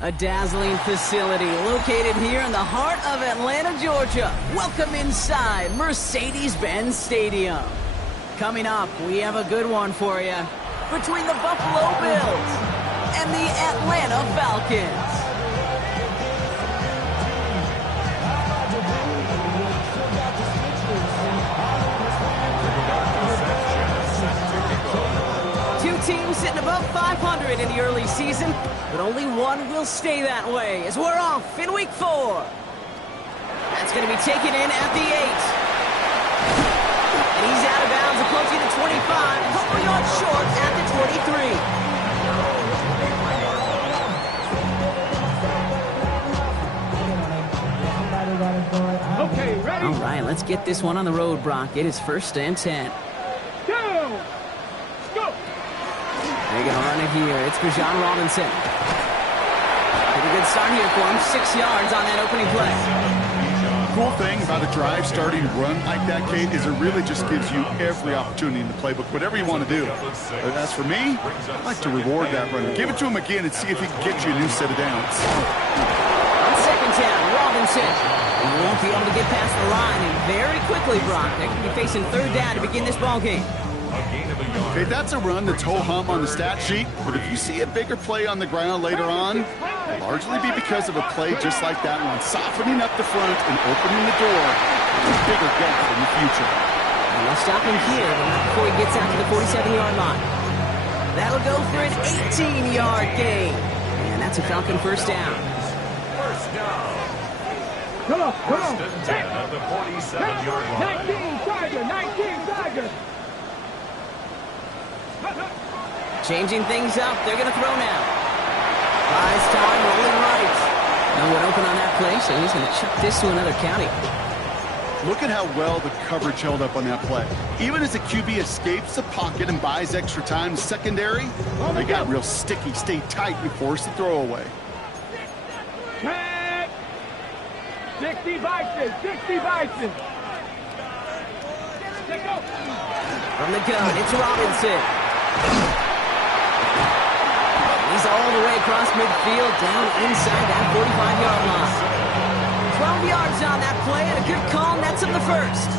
A dazzling facility located here in the heart of Atlanta, Georgia. Welcome inside Mercedes-Benz Stadium. Coming up, we have a good one for you between the Buffalo Bills and the Atlanta Falcons. Teams sitting above 500 in the early season, but only one will stay that way as we're off in week 4. That's going to be taken in at the 8. And he's out of bounds, approaching the 25, a couple yards short at the 23. Okay, ready? All right, let's get this one on the road, Brock. It is 1st and 10. They're going to run it here. It's for John Robinson. Pretty good start here for him. 6 yards on that opening play. Cool thing about a drive starting to run like that, Kate, is it really just gives you every opportunity in the playbook, whatever you want to do. But as for me, I'd like to reward that runner. Give it to him again and see if he can get you a new set of downs. On 2nd down, Robinson. He won't be able to get past the line, and very quickly, Brock, they're going to be facing 3rd down to begin this ball game. Okay, that's a run that's ho-hum on the stat sheet, but if you see a bigger play on the ground later on, it'll largely be because of a play just like that one, softening up the front and opening the door to a bigger gap in the future. And they'll stop him here, but not before he gets out to the 47-yard line. That'll go for an 18-yard gain, and that's a Falcon 1st down. Come on, come on. At the 47-yard line. 19 Tiger. Changing things up. They're going to throw now. Buys time, rolling right. No one open on that play, so he's going to chuck this to another county. Look at how well the coverage held up on that play. Even as the QB escapes the pocket and buys extra time secondary, they got real sticky, stay tight, and force the throw away. 60 Bison. Let's go. From the gun, it's Robinson. He's all the way across midfield, down inside that 45-yard line. 12 yards on that play, and a good call nets him the 1st.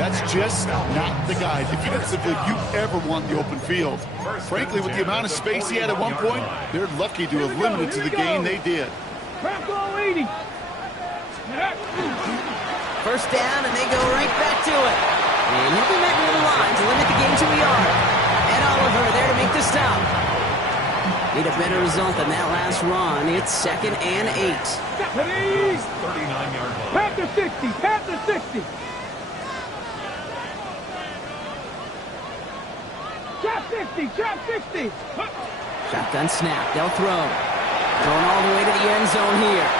That's just not the guy defensively you ever want the open field. Frankly, with the amount of space he had at one point, they're lucky to have limited to the gain they did. 1st down, and they go right back to it. And he'll be met near the line to limit the game to a yard. And Oliver there to make the stop. Need a better result than that last run. It's 2nd and 8. 39-yard line. Pat the 60. Trap 60. Shotgun snap. They'll throw. Going all the way to the end zone here.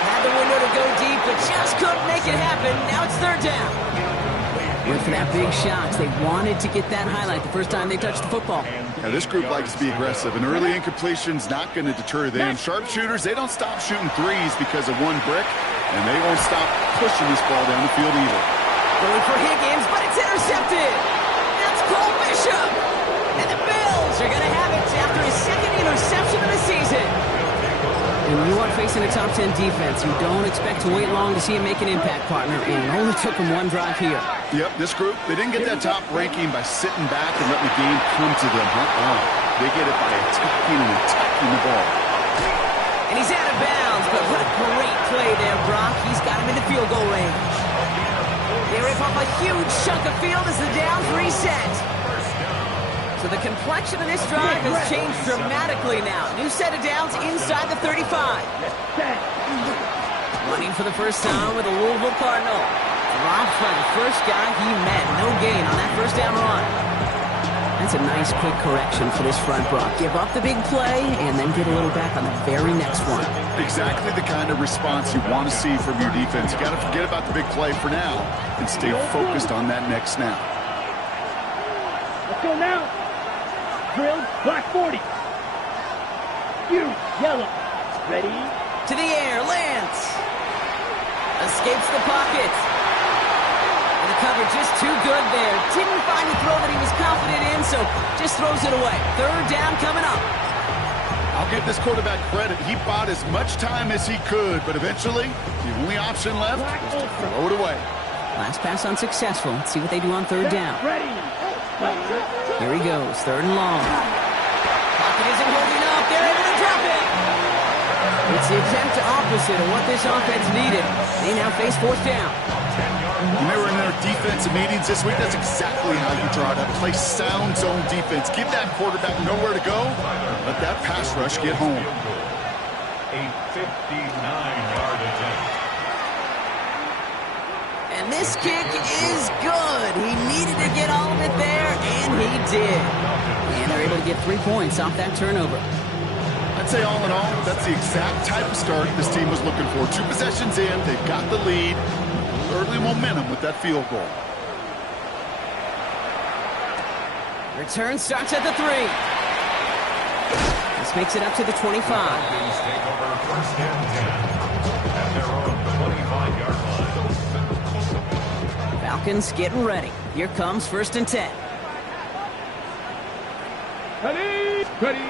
Had the window to go deep, but just couldn't make it happen. Now it's 3rd down. Went for that big shot. They wanted to get that highlight the first time they touched the football. Now, this group likes to be aggressive, and early incompletion's not going to deter them. Sharpshooters, they don't stop shooting threes because of one brick, and they won't stop pushing this ball down the field either. Going for Higgins, but it's intercepted. That's Cole Bishop. And the Bills are going to have it after his 2nd interception of the season. When you are facing a top 10 defense, you don't expect to wait long to see him make an impact, partner, and it only took him one drive here. Yep, this group, they didn't get that top ranking by sitting back and letting the game come to them. They get it by attacking the ball. And he's out of bounds, but what a great play there, Brock. He's got him in the field goal range. They rip off a huge chunk of field as the downs reset. So the complexion of this drive has changed dramatically now. New set of downs inside the 35. Running for the first time with a Louisville Cardinal. Dropped by the first guy he met. No gain on that 1st down run. That's a nice quick correction for this front, Brock. Give up the big play and then get a little back on the very next one. Exactly the kind of response you want to see from your defense. You got to forget about the big play for now and stay focused on that next snap. Let's go now. Drilled, black 40. You, yellow. Ready? To the air, Lance. Escapes the pocket. And the cover just too good there. Didn't find the throw that he was confident in, so just throws it away. 3rd down coming up. give this quarterback credit. He bought as much time as he could, but eventually, the only option left was to throw it away. Last pass unsuccessful. Let's see what they do on third down. Ready. Here he goes, third and long. Pocket isn't holding up. They're able to drop it. It's the exact opposite of what this offense needed. They now face fourth down. When they were in their defensive meetings this week, that's exactly how you draw it up. Play sound zone defense. Give that quarterback nowhere to go. Let that pass rush get home. A 59-yard attempt. And this kick is good. He needed to get all of it there, and he did. And they're able to get 3 points off that turnover. I'd say all in all, that's the exact type of start this team was looking for. 2 possessions in, they've got the lead. Early momentum with that field goal. Return starts at the 3. This makes it up to the 25. Falcons take over first and 10 at their own 25-yard line. Falcons getting ready. Here comes first and 10. Ready. Ready.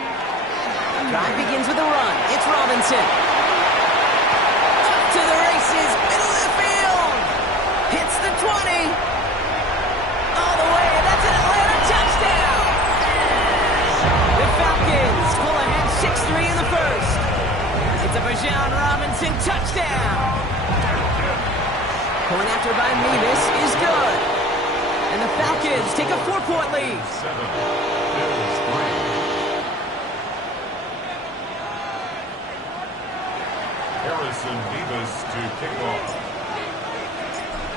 Drive begins with a run. It's Robinson. Up to the races. Middle of the field. Hits the 20. All the way. That's an Atlanta touchdown. The Falcons pull ahead 6-3 in the first. It's a Bijan Robinson touchdown. Pulling after by Mevis is good. And the Falcons take a 4-point lead. 7-3. Harrison Mevis to kick off.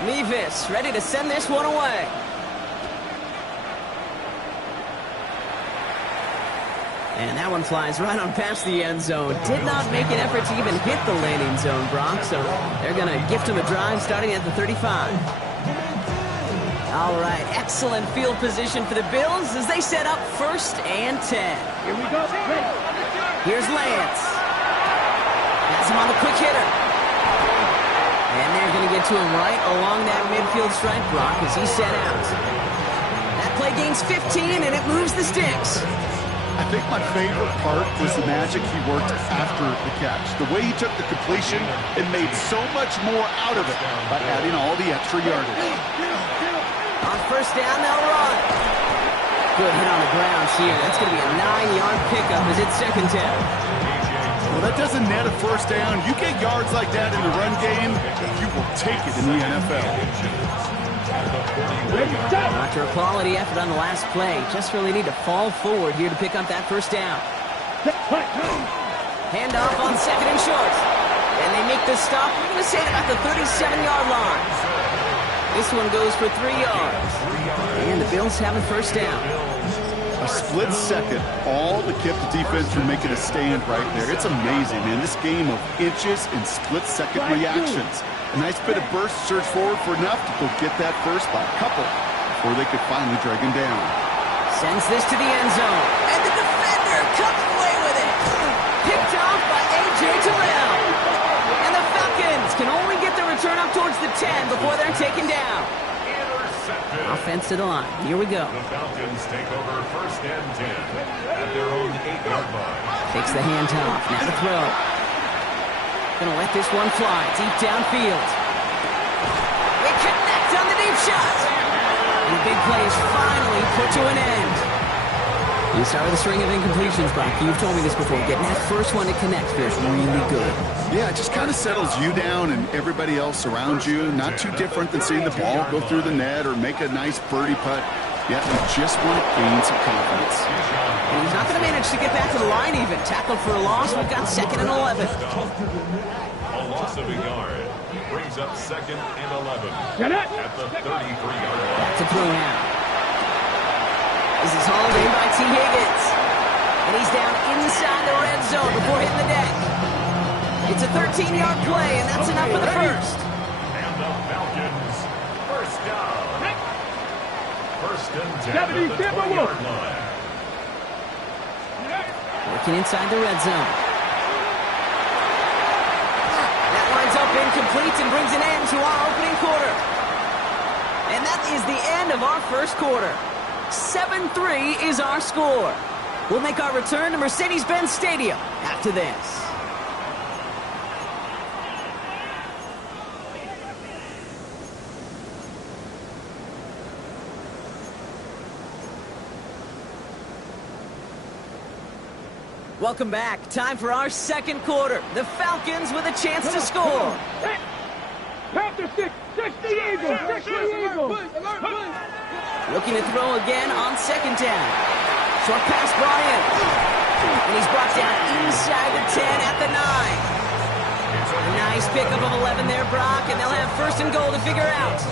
Mevis ready to send this one away. And that one flies right on past the end zone. Did not make an effort to even hit the landing zone, Brock. So they're going to gift him a drive starting at the 35. All right, excellent field position for the Bills as they set up first and 10. Here we go. Ready. Here's Lance. Has him on the quick hitter. And they're going to get to him right along that midfield stripe, Brock, as he's set out. That play gains 15, and it moves the sticks. I think my favorite part was the magic he worked after the catch. The way he took the completion and made so much more out of it by adding all the extra yardage. On first down, they'll run. Good hit on the ground here. That's going to be a 9-yard pickup as it's second down. Well, that doesn't net a first down. You get yards like that in the run game, you will take it in the NFL. After a quality effort on the last play, just really need to fall forward here to pick up that first down. Handoff on second and short. And they make the stop. We're going to say about the 37-yard line. This one goes for 3 yards. And the Bills have a first down. A split second, all to keep the defense from making a stand right there. It's amazing, man. This game of inches and split-second reactions. A nice bit of burst, surge forward for enough to go get that first by a couple before they could finally drag him down. Sends this to the end zone. And the defender comes away with it. Picked off by A.J. Terrell. And the Falcons can only get the return up towards the 10 before they're taken down. Offense to the line. Here we go. The Falcons take over first and 10 at their own 8-yard line. Takes the handoff. Now to throw. Gonna let this one fly. Deep downfield. They connect on the deep shot. And the big play is finally put to an end. You start with a string of incompletions, Brock. You've told me this before. Getting that first one to connect feels really good. Yeah, it just kind of settles you down and everybody else around you. Not too different than seeing the ball go through the net or make a nice birdie putt. Yeah, you just want to gain some confidence. And he's not going to manage to get back to the line even. Tackled for a loss. We've got second and 11. A loss of a yard brings up second and 11 at the 33-yard line. Back to throw now. This is hauled in by T. Higgins. And he's down inside the red zone before hitting the deck. It's a 13-yard play, and that's enough for the first. And the Falcons, first down. First and 10 at the 20-yard line. Working inside the red zone. That lines up incomplete and brings an end to our opening quarter. And that is the end of our first quarter. 7-3 is our score. We'll make our return to Mercedes-Benz Stadium after this. Welcome back. Time for our second quarter. The Falcons with a chance to score. Panther 6, 60 Eagles, 60 Eagles. Looking to throw again on second down. Short pass, Bryant. And he's brought down inside the 10 at the 9. A nice pickup of 11 there, Brock, and they'll have first and goal to figure out.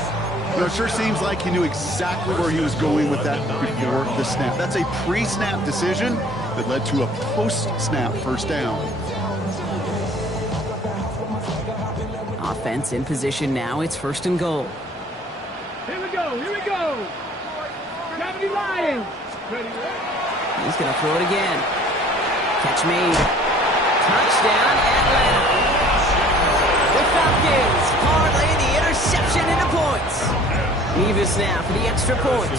Well, it sure seems like he knew exactly where he was going with that before the snap. That's a pre-snap decision that led to a post-snap first down. Offense in position now. It's first and goal. Here we go, here we go. 70 Lions. He's going to throw it again. Catch made. Touchdown, Atlanta. The Falcons parlay the interception into points. Nevis now for the extra point.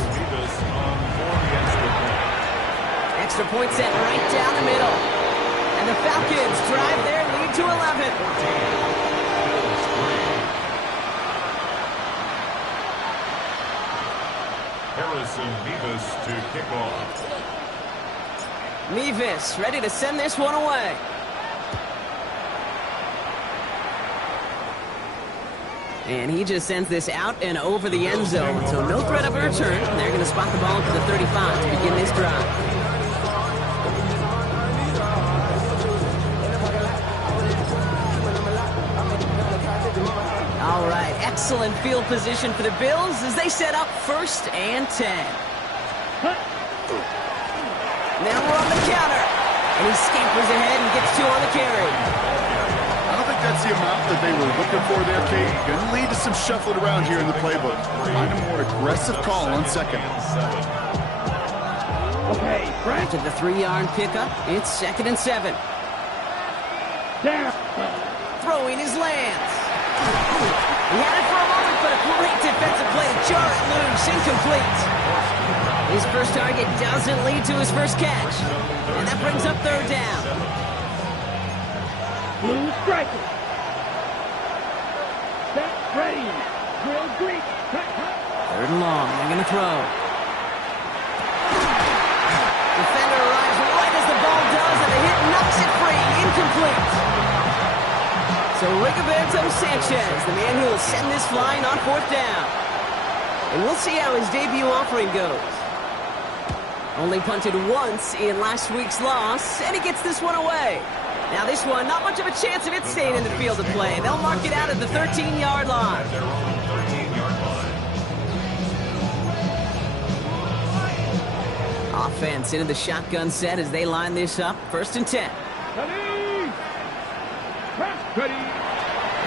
Extra point set right down the middle. And the Falcons drive their lead to 11. Harrison Nevis to kick off. Nevis ready to send this one away. And he just sends this out and over the end zone. So no threat of a return. They're going to spot the ball to the 35 to begin this drive. All right, excellent field position for the Bills as they set up first and 10. Now we're on the counter. And he scampers ahead and gets 2 on the carry. I don't think that's the amount that they were looking for there, Kate. Going to lead to some shuffling around here in the playbook. Find a more aggressive call on second. Okay, Frank. After the 3-yard pickup, it's second and 7. Down. Throwing his lands. He had it for a moment, but a great defensive play to jar it loose. Incomplete. His first target doesn't lead to his first catch. And that brings up third down. Blue striker. Set, ready. Drill Greek. Third and long. They're going to throw. Defender arrives right as the ball does, and the hit knocks it free. Incomplete. So Rigoberto Sanchez, the man who will send this flying on fourth down. And we'll see how his debut offering goes. Only punted once in last week's loss, and he gets this one away. Now this one, not much of a chance of it staying in the field of play. They'll mark it out at the 13-yard line. Their own 13-yard line. Offense into the shotgun set as they line this up. First and 10. Ready. Ready.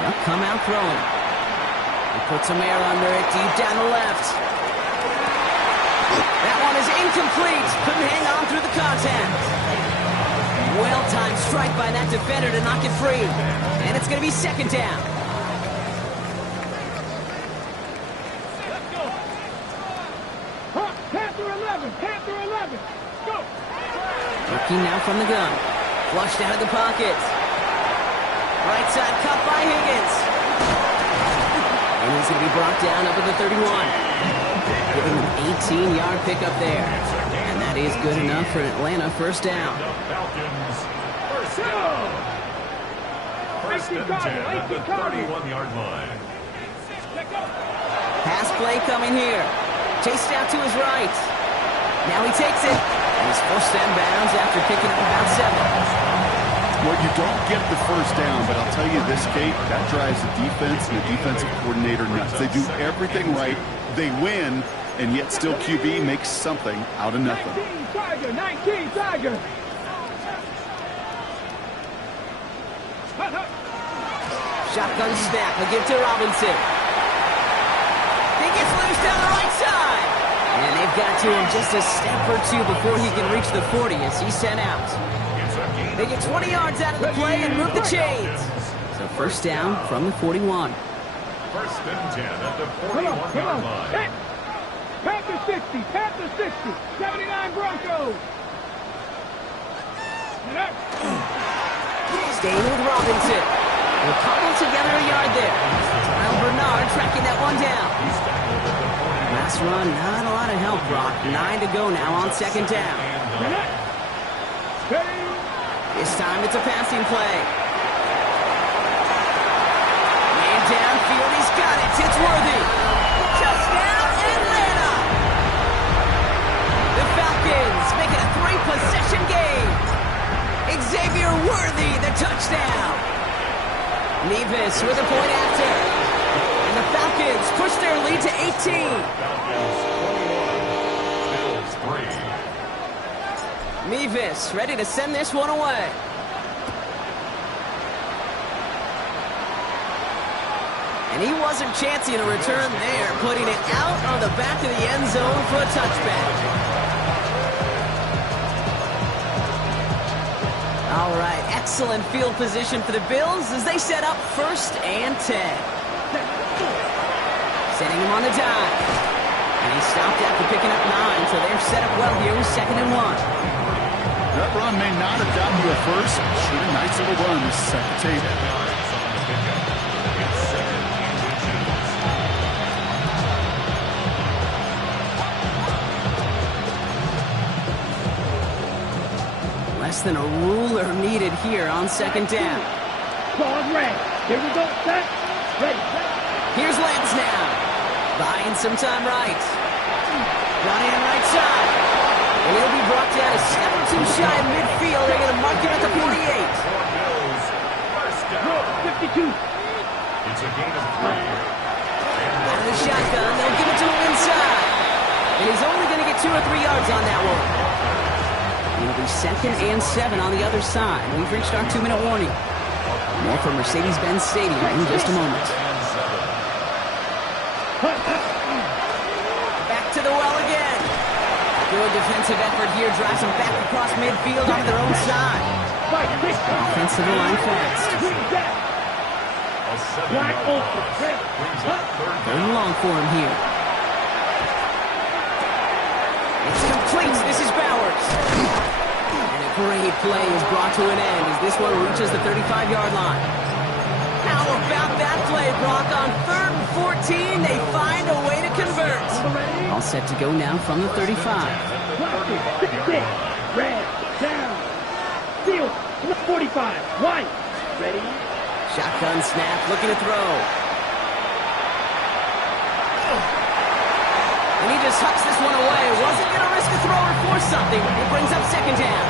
They'll come out throwing. He puts some air under it deep down the left. That one is incomplete. Couldn't hang on through the contact. Well-timed strike by that defender to knock it free. And it's going to be second down. Let's go. Panther 11. Panther 11. Go. Looking now from the gun. Flushed out of the pocket. Right side cut by Higgins. And he's going to be brought down up at the 31. Giving him an 18-yard pickup there. And that is good enough for an Atlanta first down. The Falcons, first down. First and 10 at the 31-yard line. Pass play coming here. Chased out to his right. Now he takes it. And he's forced out of bounds after picking up about 7. Well, you don't get the first down, but I'll tell you this, Kate, that drives the defense and the defensive coordinator nuts. They do everything right. They win, and yet still QB makes something out of nothing. 19 Tiger, 19 Tiger. Shotgun snap. He'll give to Robinson. He gets loose down the right side. And they've got to him just a step or two before he can reach the 40 as he's sent out. They get 20 yards out of the play and move the chains. So first down from the 41. First and 10 at the Come on, 41-yard line. Panther 60, Panther 60, 79 Broncos. Staying with Robinson. They'll cobble together a yard there. Kyle Bernard tracking that one down. Last run, not a lot of help, Brock. 9 to go now on second down. This time it's a passing play. Man downfield, he's got it. It's Worthy. Touchdown, Atlanta! The Falcons make it a 3-possession game. Xavier Worthy, the touchdown. Nevis with a point after. And the Falcons push their lead to 18. Nevis ready to send this one away. And he wasn't chancing a return there, putting it out on the back of the end zone for a touchback. All right, excellent field position for the Bills as they set up 1st and 10. Setting him on the dive. And he stopped after picking up 9, so they're set up well here with 2nd and 1. That run may not have gotten you a first. Should a nice little run to set the table. Less than a ruler needed here on 2nd down. Ball red. Here we go. Set. Ready. Here's Lance now. Buying some time right. Running on right side. And he'll be brought down a step or two shy of midfield. They're going to mark him at the 48. 52. It's a gain of 3. Out of the shotgun, they'll give it to him inside. And he's only going to get 2 or 3 yards on that one. It'll be 2nd and 7 on the other side. We've reached our 2-minute warning. More from Mercedes-Benz Stadium in just a moment. Back to the well again. Good defensive effort here. Drives them back across midfield onto their own side. Offense to the line fast. Third and long for him here. It's complete. This is Bowers. And a great play is brought to an end as this one reaches the 35-yard line. How about that play, Brock? On 3rd and 14, they find a way to convert. All set to go now from the 35. Red, down, field, 45, white, ready. Shotgun snap, looking to throw. And he just hucks this one away. Wasn't going to risk a throw or force something. It brings up 2nd down.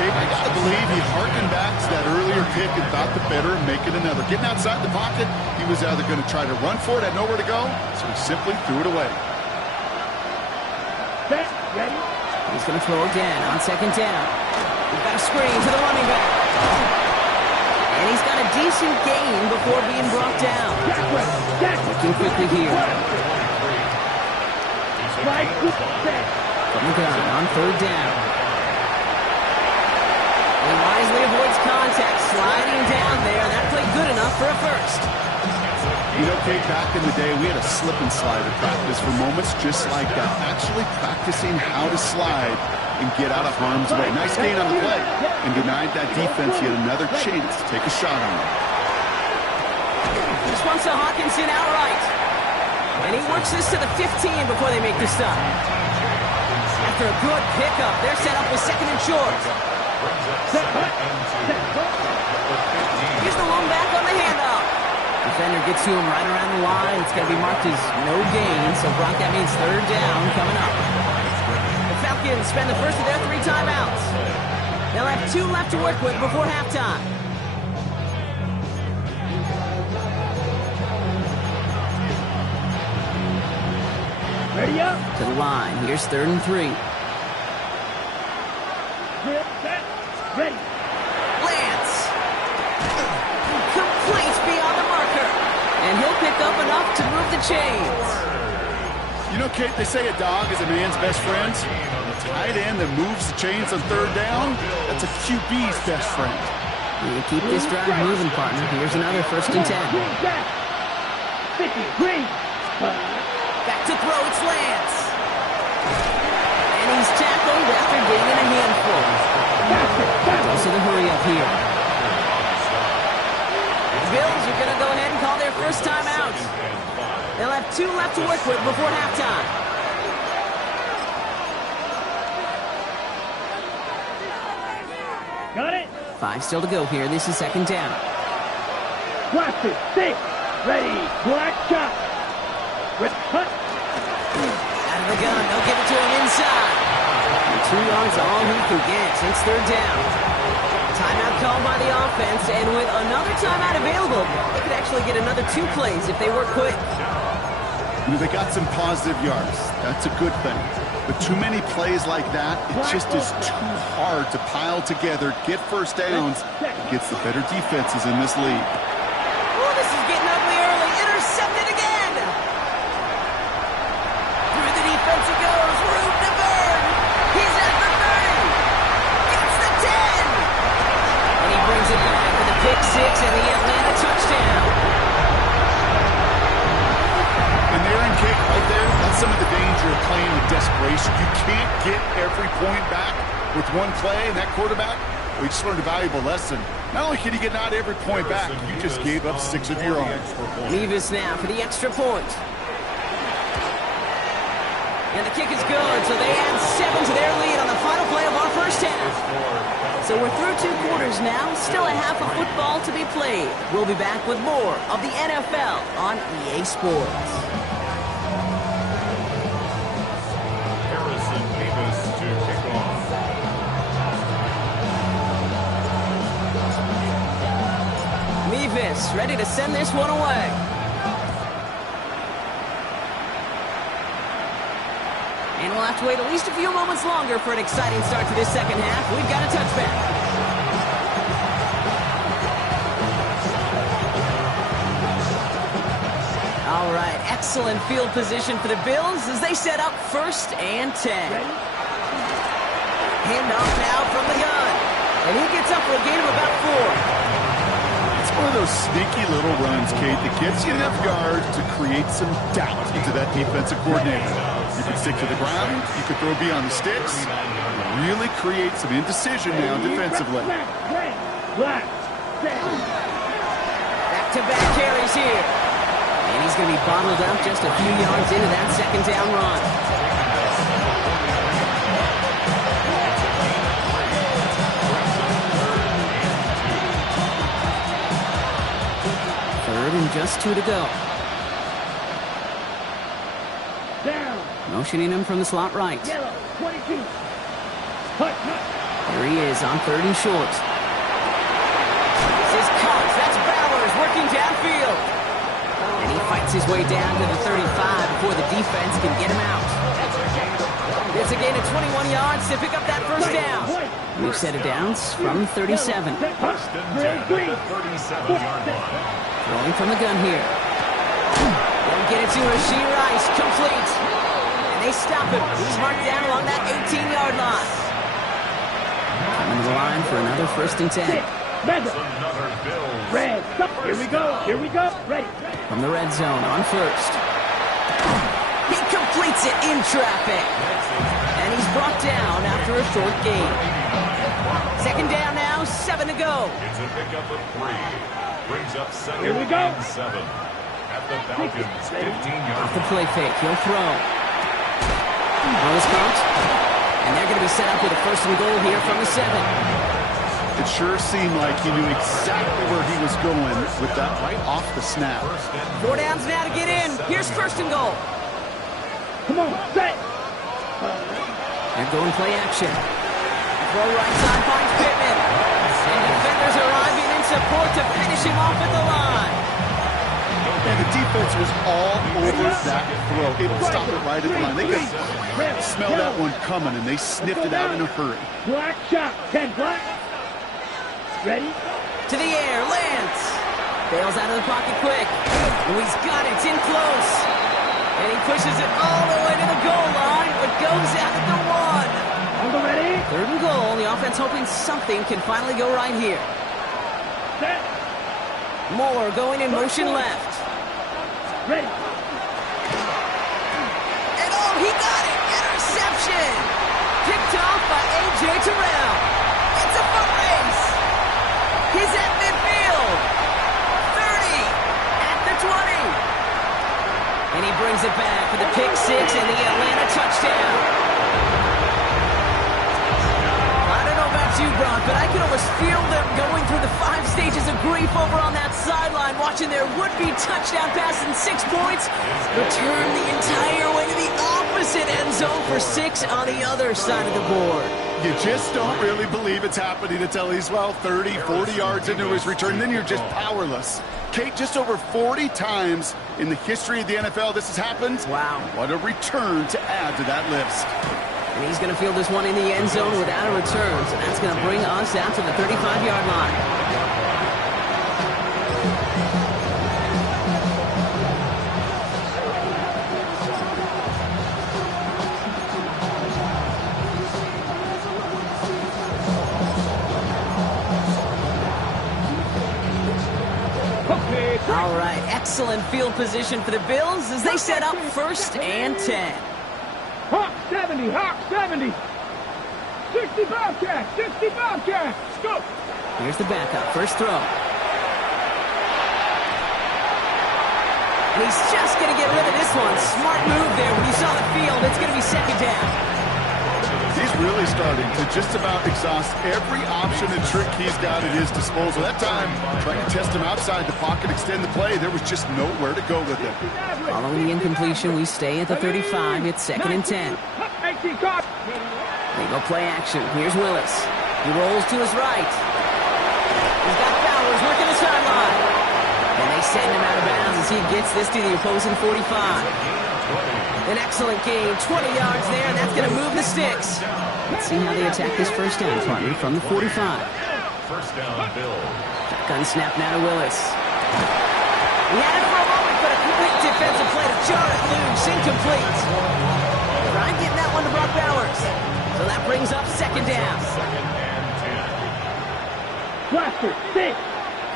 Gabe, I got to believe he harkened back to that earlier pick and thought the better and make it another. Getting outside the pocket, he was either going to try to run for it, had nowhere to go, so he simply threw it away. Set, ready. He's going to throw again on 2nd down. We've got a screen to the running back. And he's got a decent gain before being brought down. Looking quickly here. From the gun on 3rd down. And wisely avoids contact, sliding down there. That played good enough for a first. You know, Kate, back in the day, we had a slip and slide at practice for moments just like that. Actually practicing how to slide and get out of harm's way. Nice gain on the play, and denied that defense yet another chance to take a shot on him. This one's to Hawkinson outright. And he works this to the 15 before they make the stop. After a good pickup, they're set up with 2nd and short. Here's the lone back on the handoff. Defender gets to him right around the line. It's going to be marked as no gain, so Brock, that means 3rd down coming up. The Falcons spend the first of their 3 timeouts. They'll have 2 left to work with before halftime. Ready up. To the line. Here's 3rd and 3. Set, ready. Lance. Complete beyond the marker. And he'll pick up enough to move the chains. You know, Kate, they say a dog is a man's best friend. The tight end that moves the chains on 3rd down, that's a QB's best friend. You keep this drive moving, partner. Here's another 1st and 10. 50, green. Back to throw, it's Lance. And he's tackled after gaining a handful. Also the hurry up here. The Bills are going to go ahead and call their first timeout. They'll have 2 left to work with before halftime. Got it. 5 still to go here. This is second down. Blast it. 6. Ready. Black shot. Cut. Out of the gun. They'll give it to him inside. And 2 yards all he can get. It's third down. Timeout called by the offense, and with another timeout available, they could actually get another 2 plays if they work quick. They got some positive yards. That's a good thing. But too many plays like that, it just is too hard to pile together, get first downs, gets the better defenses in this league. Oh, this is getting ugly early. Intercepted again. Through the defense it goes. Room to burn. He's at the 30. Gets the 10. And he brings it back for the pick 6 and the Atlanta touchdown. And there and kick right there, that's some of the danger of playing with desperation. You can't get every point back with one play, and that quarterback, we just learned a valuable lesson. Not only can you get not every point back, you just gave up 6 of your own. Mevis now for the extra point. And the kick is good, so they add 7 to their lead on the final play of our first half. So we're through 2 quarters now, still a half of football to be played. We'll be back with more of the NFL on EA Sports. Mevis ready to send this one away. And we'll have to wait at least a few moments longer for an exciting start to this second half. We've got a touchback. All right, excellent field position for the Bills as they set up 1st and 10. Handoff now from the gun. And he gets up for a gain of about 4. One of those sneaky little runs, Kate, that gets you enough yards to create some doubt into that defensive coordinator. You can stick to the ground, you can throw beyond the sticks, really create some indecision now defensively. Back-to-back carries here. And he's going to be bottled up just a few yards into that second down run. And just 2 to go. Down. Motioning him from the slot right. Yellow. 22. Cut. There he is on 3rd and short. This is Cox. That's Bowers working downfield. And he fights his way down to the 35 before the defense can get him out. It's a gain of 21 yards to pick up that first down. New set of downs from 37. Throwing from the gun here. They'll get it to Rashee Rice, complete. And they stop him. He's marked down along that 18-yard line. Coming to the line for another 1st and 10. Red. Here we go. Here we go. Ready. From the red zone on 1st. He completes it in traffic. And he's brought down after a short gain. Second down now, 7 to go. It's a pickup of 3. Brings up 2nd Here we go. and 7. At the Falcons, 15-yard. Off the play fake, he'll throw. Nose count. And they're going to be set up with a 1st and goal here from the 7. It sure seemed like he knew exactly where he was going with that right off the snap. 4 downs now to get in. Here's 1st and goal. Come on, set. They're going play action. Throw right side finds Pittman. And defenders arriving in support to finish him off at the line. And the defense was all over that throw. Able to stop it right at the line. They could smell that one coming, and they sniffed it out in a hurry. Black shot. 10 black. Ready? To the air, Lance. Bails out of the pocket quick. Oh, he's got it. It's in close. And he pushes it all the way to the goal line, but goes out at the 1. On the ready. 3rd and goal. The offense hoping something can finally go right here. Set. Moore going in motion left. Ready. And oh, he got it! Interception! Picked off by A.J. Terrell. It's brings it back with the pick six and the Atlanta touchdown. I don't know about you, Brock, but I can almost feel them going through the 5 stages of grief over on that sideline, watching their would-be touchdown pass in 6 points return the entire way to the opposite end zone for 6 on the other side of the board. You just don't really believe it's happening until he's, well, 30, 40 yards into his return. Then you're just powerless. Kate, just over 40 times in the history of the NFL this has happened. Wow. What a return to add to that list. And he's going to field this one in the end zone without a return. So that's going to bring us out to the 35-yard line. All right, excellent field position for the Bills as they set up 1st and 10. Hawk 70, Hawk 70. 60 Bobcat, 60 Bobcat. Let's go. Here's the backup, first throw. And he's just going to get rid of this one. Smart move there when you saw the field. It's going to be 2nd down. He's really starting to just about exhaust every option and trick he's got at his disposal. That time, trying to test him outside the pocket, extend the play, there was just nowhere to go with it. Following the incompletion, we stay at the 35. It's 2nd and 10. They go play action. Here's Willis. He rolls to his right. He's got Bowers working the sideline. And they send him out of bounds as he gets this to the opposing 45. An excellent gain, 20 yards there, and that's going to move the sticks. Let's see how they attack this first down, partner, from the 45. First down, Bill. Shotgun snap now to Willis. He had it for a moment, but a complete defensive play to jar it loose, incomplete. Trying getting that one to Brock Bowers. So that brings up 2nd down. 2nd and 10. Blaster, 6.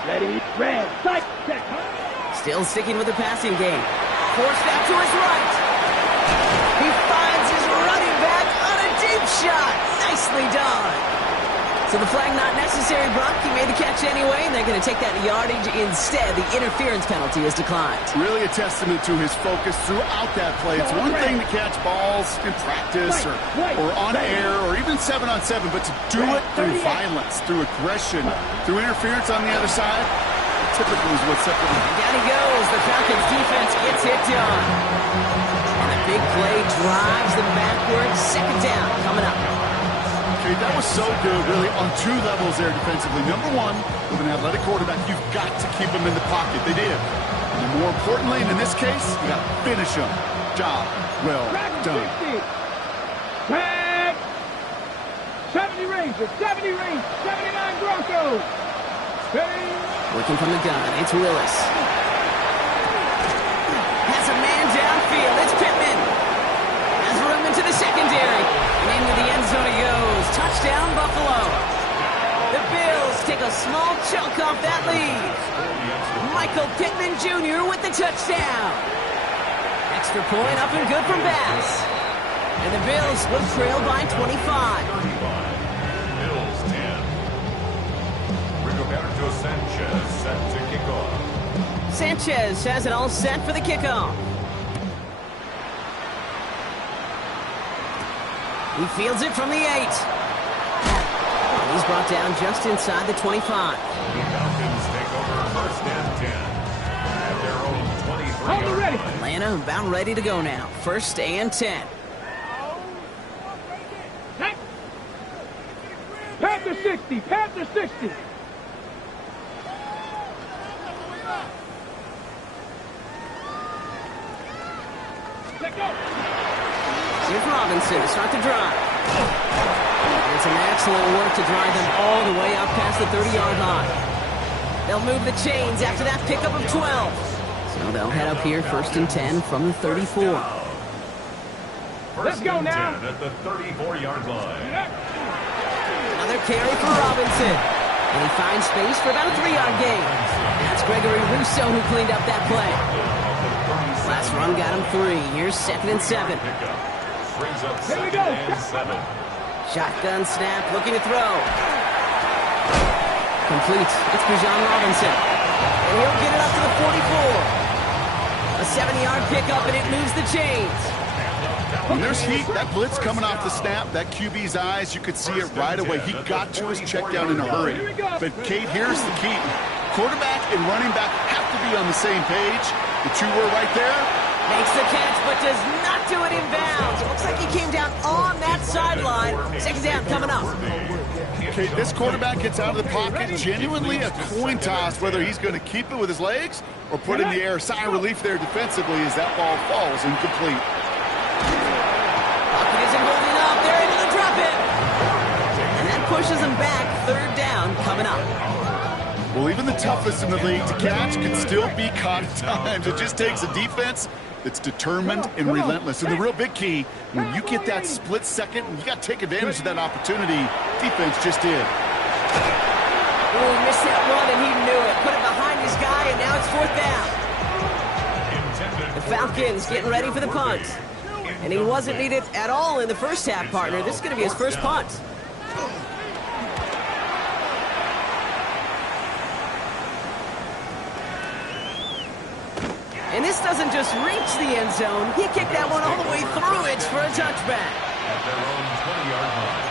Ready, red, sight, check. Still sticking with the passing game. Forced out to his right. He finds his running back on a deep shot. Nicely done. So the flag not necessary, Brock. He made the catch anyway, and they're going to take that yardage instead. The interference penalty is declined. Really a testament to his focus throughout that play. It's one thing to catch balls in practice or on air or even 7-on-7, but to do it through violence, through aggression, through interference on the other side, typically is what separates them. Down he goes. The Falcons defense gets it done. And the big play drives them backwards. 2nd down coming up. Okay, that was so good, really, on 2 levels there defensively. Number one, with an athletic quarterback, you've got to keep him in the pocket. They did. And more importantly, and in this case, you got to finish him. Job well done. 70 Rangers, 70 Rangers, 79 Broncos. Working from the gun, it's Willis. Has a man downfield, it's Pittman. Has room into the secondary. And into the end zone he goes. Touchdown, Buffalo. The Bills take a small chunk off that lead. Michael Pittman Jr. with the touchdown. Extra point up and good from Bass. And the Bills will trail by 25. 35. Bills 10. Rigoberto Sanchez set to kick off. Sanchez has it all set for the kickoff. He fields it from the 8. And he's brought down just inside the 25. Falcons take over 1st and 10 at their own 23-yard line. Atlanta about ready to go now. 1st and 10. Panther 60, Panther 60. Let go. Here's Robinson to start the drive. And some excellent work to drive them all the way up past the 30-yard line. They'll move the chains after that pickup of 12. So they'll head up here 1st and 10 from the 34. Let's go now. At the 34-yard line. Another carry for Robinson. And he finds space for about a 3-yard gain. That's Gregory Rousseau who cleaned up that play. Last run got him 3. Here's 2nd and 7. Brings up 2nd and 7. Shotgun snap, looking to throw. Complete. It's Bijan Robinson. And he'll get it up to the 44. A 70-yard pickup, and it moves the chains. When there's heat, that blitz coming off the snap, that QB's eyes, you could see it right away. He got to his check down in a hurry. But, Kate, here's the key. Quarterback and running back have to be on the same page. The two were right there. Makes the catch, but does not do it in bounds. It looks like he came down on that sideline. Second down coming up. Okay, this quarterback gets out of the pocket. Genuinely a coin toss whether he's going to keep it with his legs or put it in the air. Sigh of relief there defensively as that ball falls incomplete. Pocket isn't holding up. They're able to drop it. And that pushes him back. Third down coming up. Well, even the toughest in the league to catch can still be caught at times. It just takes a defense that's determined and relentless. And the real big key, when you get that split second, you got to take advantage of that opportunity. Defense just did. Oh, he missed that one, and he knew it. Put it behind his guy, and now it's fourth down. The Falcons getting ready for the punt. And he wasn't needed at all in the first half, partner. This is going to be his first punt. And this doesn't just reach the end zone. He kicked that one all the way through it for a touchback. At their own 20-yard line.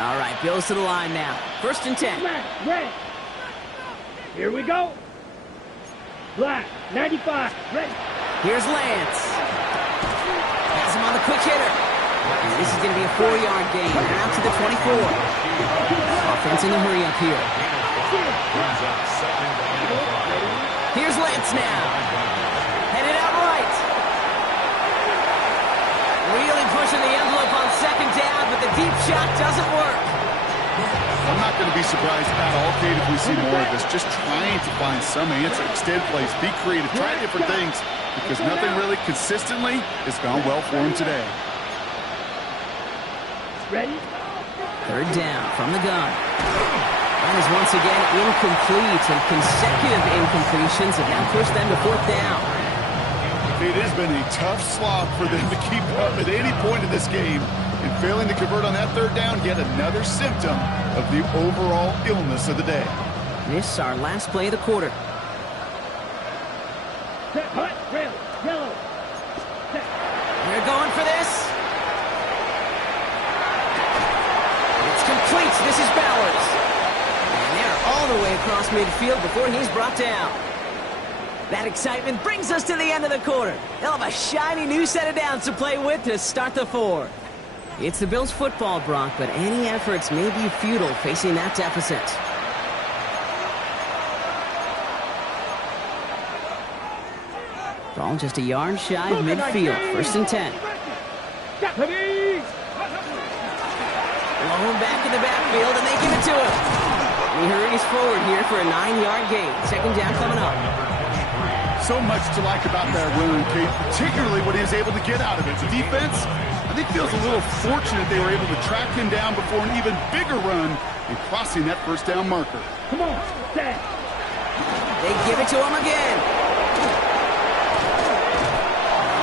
All right, Bills to the line now. First and 10. Ready. Here we go. Black, 95, ready. Here's Lance. Has him on the quick hitter. And this is going to be a 4-yard gain. They're out to the 24. Offense in the hurry up here. Here's Lance now. Headed out right. Really pushing the envelope on second down, but the deep shot doesn't work. I'm not going to be surprised at all, Kate, if we see more of this. Just trying to find some answer. Extend plays, be creative, try different things, because nothing really consistently has gone well for him today. Ready? Third down from the gun. That is once again incomplete, and consecutive incompletions have now pushed them to fourth down. It has been a tough slog for them to keep up at any point in this game. And failing to convert on that third down, yet another symptom of the overall illness of the day. This is our last play of the quarter. Set, hut, rail, yellow. Set. They're going for this. It's complete. This is Bowers. And they're all the way across midfield before he's brought down. That excitement brings us to the end of the quarter. They'll have a shiny new set of downs to play with to start the fourth. It's the Bills football, Brock, but any efforts may be futile facing that deficit. Ball just a yard shy of midfield. First and 10. Low back in the backfield, and they give it to him. He hurries forward here for a 9-yard gain. Second down coming up. So much to like about that run, Kate, particularly what he was able to get out of it. The defense, I think, feels a little fortunate they were able to track him down before an even bigger run and crossing that first down marker. Come on, set. They give it to him again.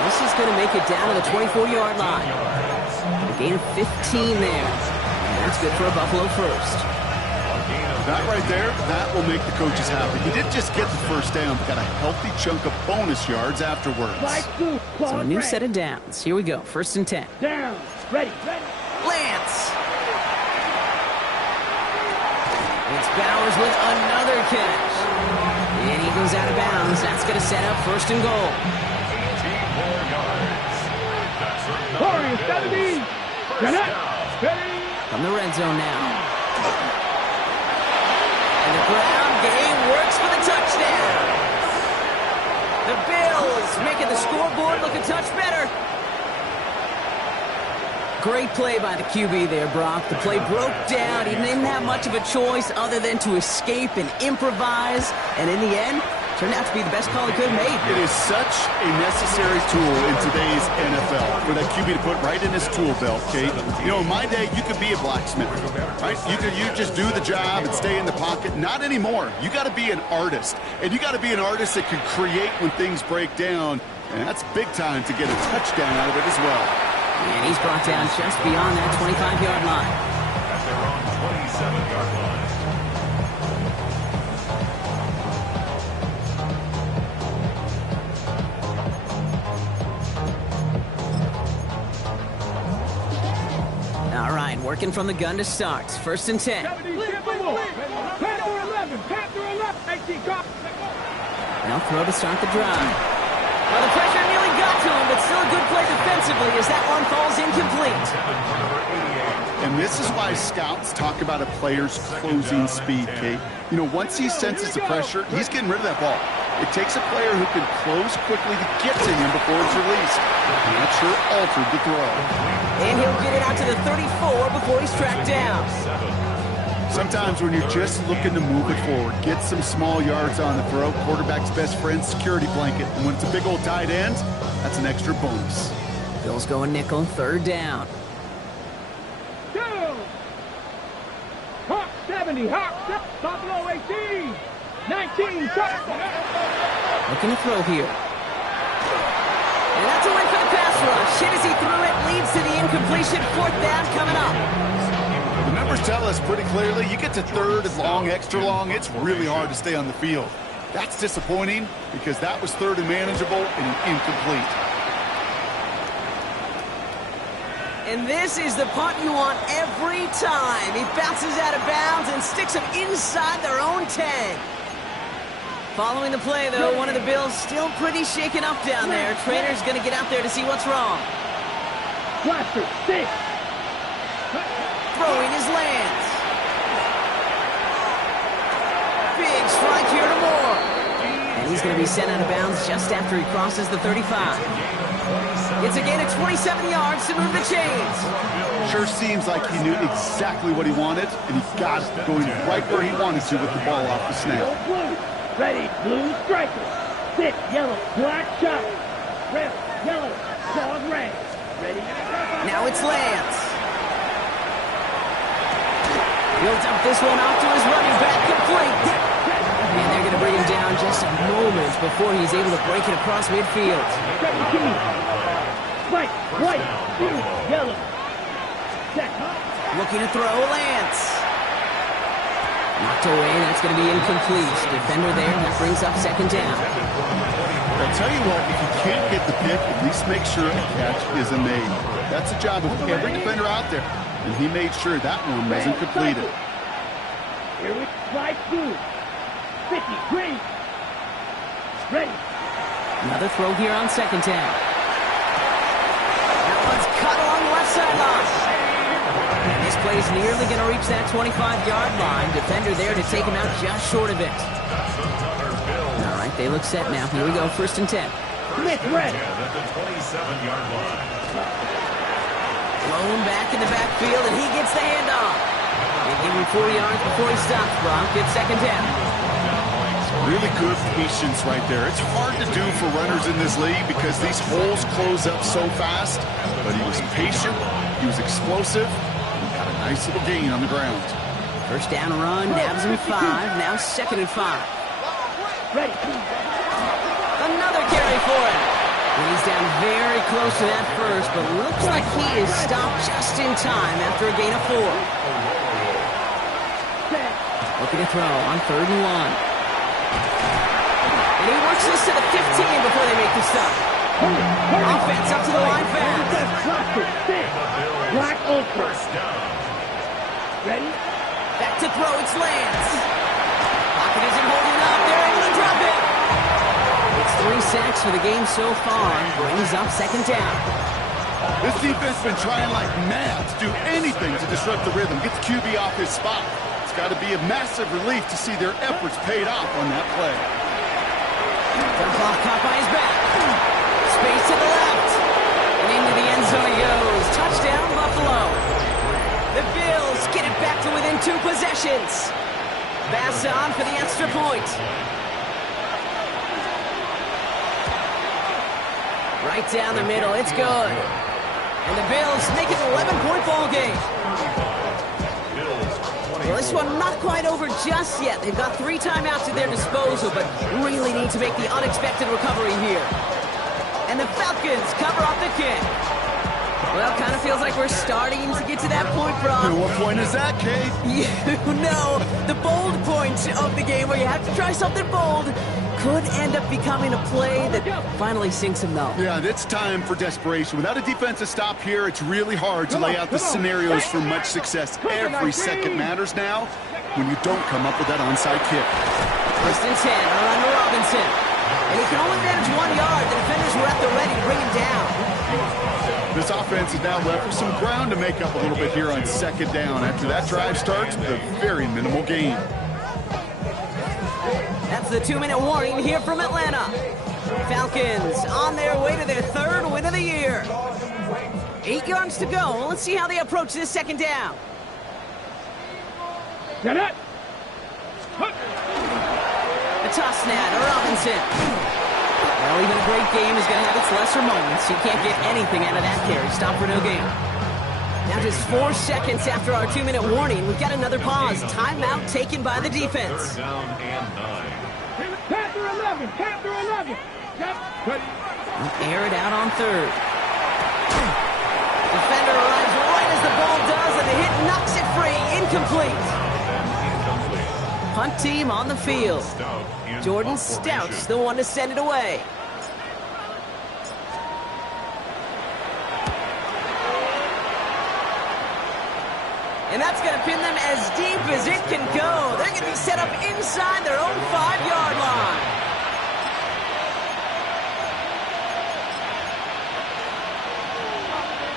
This is going to make it down to the 24-yard line. A gain of 15 there. And that's good for a Buffalo first. That right there, that will make the coaches happy. He didn't just get the first down, but got a healthy chunk of bonus yards afterwards. So a new set of downs. Here we go. First and 10. Down. Ready. Lance. It's Bowers with another catch. And he goes out of bounds. That's going to set up first and goal. 70. From the red zone now. And the ground game works for the touchdown. The Bills making the scoreboard look a touch better. Great play by the QB there, Brock. The play broke down. He didn't have much of a choice other than to escape and improvise. And in the end, turned out to be the best call he could have made. It is such a necessary tool in today's NFL for that QB to put right in his tool belt, Kate. You know, in my day, you could be a blacksmith, right? You just do the job and stay in the pocket. Not anymore. You got to be an artist, and you got to be an artist that can create when things break down, and that's big time to get a touchdown out of it as well. And he's brought down just beyond that 25-yard line. At their own 27-yard line. Working from the gun to start. 1st and 10. 70, simple. 10 or 11. 10 or 11. 18, cop. Now throw to start the drive. Well, the pressure nearly got to him, but still a good play defensively as that one falls incomplete. And this is why scouts talk about a player's closing speed, Kate. You know, once he senses the pressure, he's getting rid of that ball. It takes a player who can close quickly to get to him before it's released. And that sure altered the throw. And he'll get it out to the 34 before he's tracked down. Sometimes when you're just looking to move it forward, get some small yards on the throw, quarterback's best friend, security blanket. And when it's a big old tight end, that's an extra bonus. Bills going nickel, 3rd down. Hawk 70, Hawk, Buffalo 18, 19, Looking to throw here. And that's a win for the pass rush. Hit as he threw it, leads to the incompletion. 4th down coming up. The numbers tell us pretty clearly, you get to 3rd and long, extra long, it's really hard to stay on the field. That's disappointing because that was 3rd and manageable and incomplete. And this is the punt you want every time. He bounces out of bounds and sticks them inside their own 10. Following the play, though, one of the Bills still pretty shaken up down there. Trainer's going to get out there to see what's wrong. Blaster, 6. Throwing his lands. Big strike here to Moore. And he's going to be sent out of bounds just after he crosses the 35. It's a gain of 27 yards to move the chains. Sure seems like he knew exactly what he wanted, and he got it going right where he wanted to with the ball off the snap. Blue, ready, blue striker. 6, yellow, black shot. Red, yellow, claws red. Ready. Now it's Lance. He'll dump this one off to his running back, complete. And they're going to bring him down just a moment before he's able to break it across midfield. White, white, blue, yellow. Set. Looking to throw, Lance. Knocked away, that's going to be incomplete. Defender there, that brings up 2nd down. I'll tell you what, if you can't get the pick, at least make sure a catch isn't made. That's the job of every defender out there, and he made sure that one wasn't completed. Here we slide blue. 50, green. Ready. Another throw here on 2nd down. That one's cut along the left sideline. And this play's nearly going to reach that 25-yard line. Defender there to take him out just short of it. All right, they look set now. Here we go, 1st and 10. Smith, ready. At the 27-yard line. Blown back in the backfield, and he gets the handoff. They give him 4 yards before he stops. Brock gets 2nd down. Really good patience right there. It's hard to do for runners in this league because these holes close up so fast. But he was patient, he was explosive, and he got a nice little gain on the ground. 1st down run, nabs him 5, now 2nd and 5. Ready. Another carry for him. And he's down very close to that first, but looks like he is stopped just in time after a gain of 4. Looking to throw on 3rd and 1. And he works this to the 15 before they make the stop. Offense up to the line fast. Black ultra. Ready? Back to throw, it's Lance. Pocket isn't holding up, they're able to drop it. It's 3 sacks for the game so far. Brings up 2nd down. This defense has been trying like mad to do anything to disrupt the rhythm, get the QB off his spot. It's got to be a massive relief to see their efforts paid off on that play. Dump off caught by his back. Space to the left. And into the end zone he goes. Touchdown, Buffalo. The Bills get it back to within 2 possessions. Bass on for the extra point. Right down the middle. It's good. And the Bills make it an 11-point ball game. Well, this one not quite over just yet. They've got 3 timeouts at their disposal, but really need to make the unexpected recovery here. And the Falcons cover off the kick. Well, kind of feels like we're starting to get to that point, Brock. And what point is that, Kate? You know, the bold point of the game where you have to try something bold. could end up becoming a play that finally sinks him, though. Yeah, it's time for desperation. Without a defensive stop here, it's really hard to lay out the scenarios for much success. Every second matters now when you don't come up with that onside kick. First and 10, around to Robinson. And he can only manage 1 yard. The defenders were at the ready to bring him down. This offense is now left with some ground to make up a little bit here on second down after that drive starts with a very minimal gain. That's the 2-minute warning here from Atlanta. Falcons on their way to their 3rd win of the year. 8 yards to go. Let's see how they approach this second down. Get it! A toss snap to Robinson. Well, even a great game is going to have its lesser moments. You can't get anything out of that carry. Stop for no gain. Now just 4 seconds after our 2-minute warning, we've got another pause. Timeout taken by the defense. Third down and 9. Panther 11! Panther 11! Air it out on 3rd. Defender arrives right as the ball does, and the hit knocks it free. Incomplete. Punt team on the field. Jordan Stout's the one to send it away. And that's going to pin them as deep as it can go. They're going to be set up inside their own 5-yard line.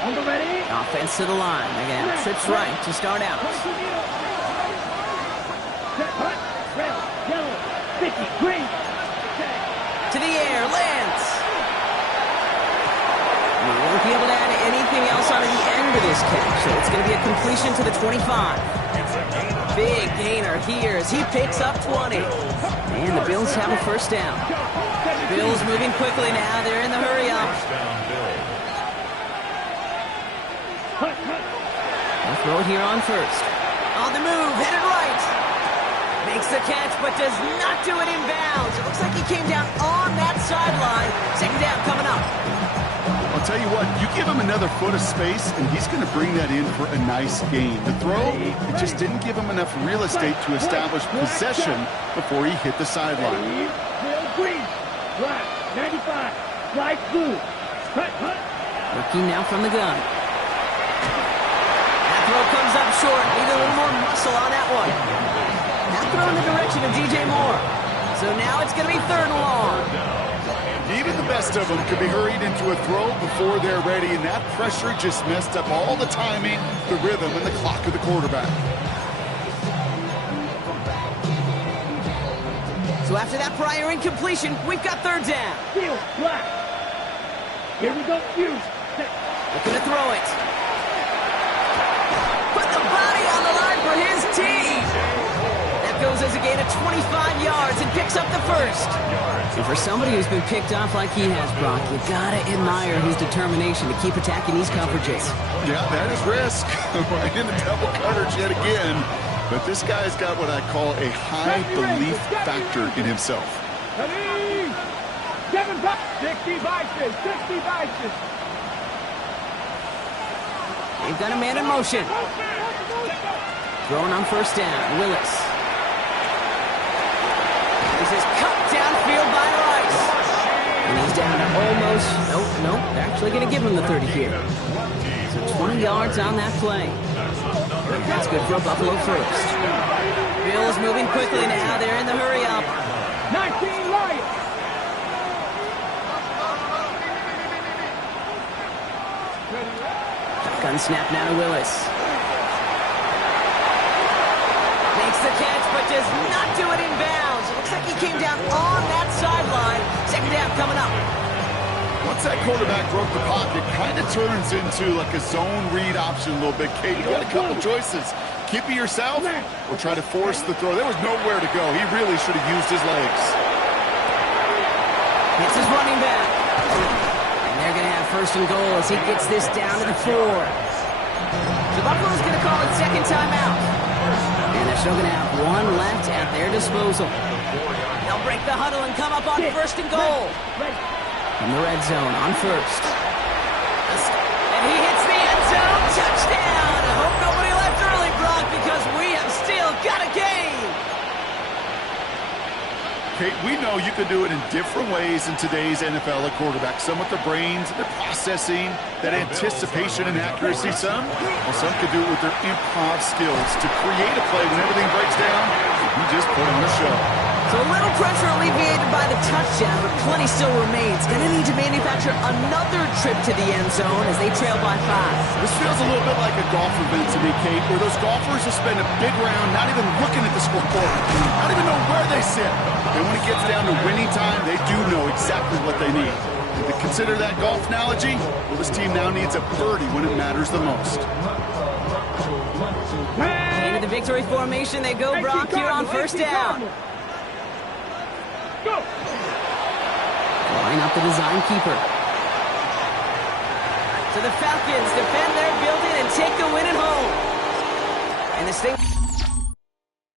On the ready. Offense to the line. Again, trips right to start out. Set, hut, red, yellow, sticky, green. To the air, Lance. We won't be able to add anything else on the end of this catch, so it's going to be a completion to the 25. Big gainer here as he picks up 20. And the Bills have a first down. Bills moving quickly now. They're in the hurry up. They'll throw it here on 1st. On the move, headed right. Makes the catch, but does not do it in bounds. It looks like he came down on that sideline. Second down coming up. I'll tell you what, you give him another foot of space, and he's going to bring that in for a nice gain. The throw, it just didn't give him enough real estate to establish possession before he hit the sideline. Green, black, 95, light blue. Hut, hut. Working now from the gun. That throw comes up short. Need a little more muscle on that one. Now throw in the direction of DJ Moore. So now it's going to be 3rd and long. Even the best of them could be hurried into a throw before they're ready, and that pressure just messed up all the timing, the rhythm, and the clock of the quarterback. So after that prior incompletion, we've got 3rd down. Field, black. Here we go, fuse. Looking to throw it. Put the body on the line for his team. That goes as a gain of 25 yards and picks up the 1st. And for somebody who's been picked off like he has, Brock, you gotta admire his determination to keep attacking these coverages. Yeah, that is risk. Right in the double coverage yet again. But this guy's got what I call a high belief factor in himself. 7 bucks, 60 vices, 60 vices. They've got a man in motion. Throwing on 1st down, Willis. This is cut downfield by Rice. And he's down to almost, nope, they're actually going to give him the 30 here. So 20 yards on that play. That's good for a Buffalo first. Bills moving quickly now. They're in the hurry up. 19 Lions. Shotgun snap now to Willis. Makes the catch, but does not do it in bounds. It looks like he came down on that sideline. Second down coming up. Once that quarterback broke the pocket, kind of turns into like a zone read option a little bit. Kate, you got a couple choices. Keep it yourself or try to force the throw. There was nowhere to go. He really should have used his legs. It's his running back. And they're going to have 1st and goal as he gets this down to the 4. So Buffalo's going to call it second timeout. And they're still going to have 1 left at their disposal. They'll break the huddle and come up on 1st and goal. From the red zone on 1st. And he hits the end zone. Touchdown. I hope nobody left early, Brock, because we have still got a game. Kate, we know know you can do it in different ways in today's NFL at quarterback. Some with the brains, the processing, that anticipation and accuracy. Some could do it with their improv skills to create a play when everything breaks down. You just put on a show. So a little pressure alleviated by the touchdown, but plenty still remains. Going to need to manufacture another trip to the end zone as they trail by 5. This feels a little bit like a golf event to me, Kate, where those golfers will spend a big round not even looking at the scoreboard, not even know where they sit. And when it gets down to winning time, they do know exactly what they need. And to consider that golf analogy, well, this team now needs a birdie when it matters the most. Into the victory formation they go, Brock, here on first down. Go! Line up the design keeper. So the Falcons defend their building and take the win at home. And the state...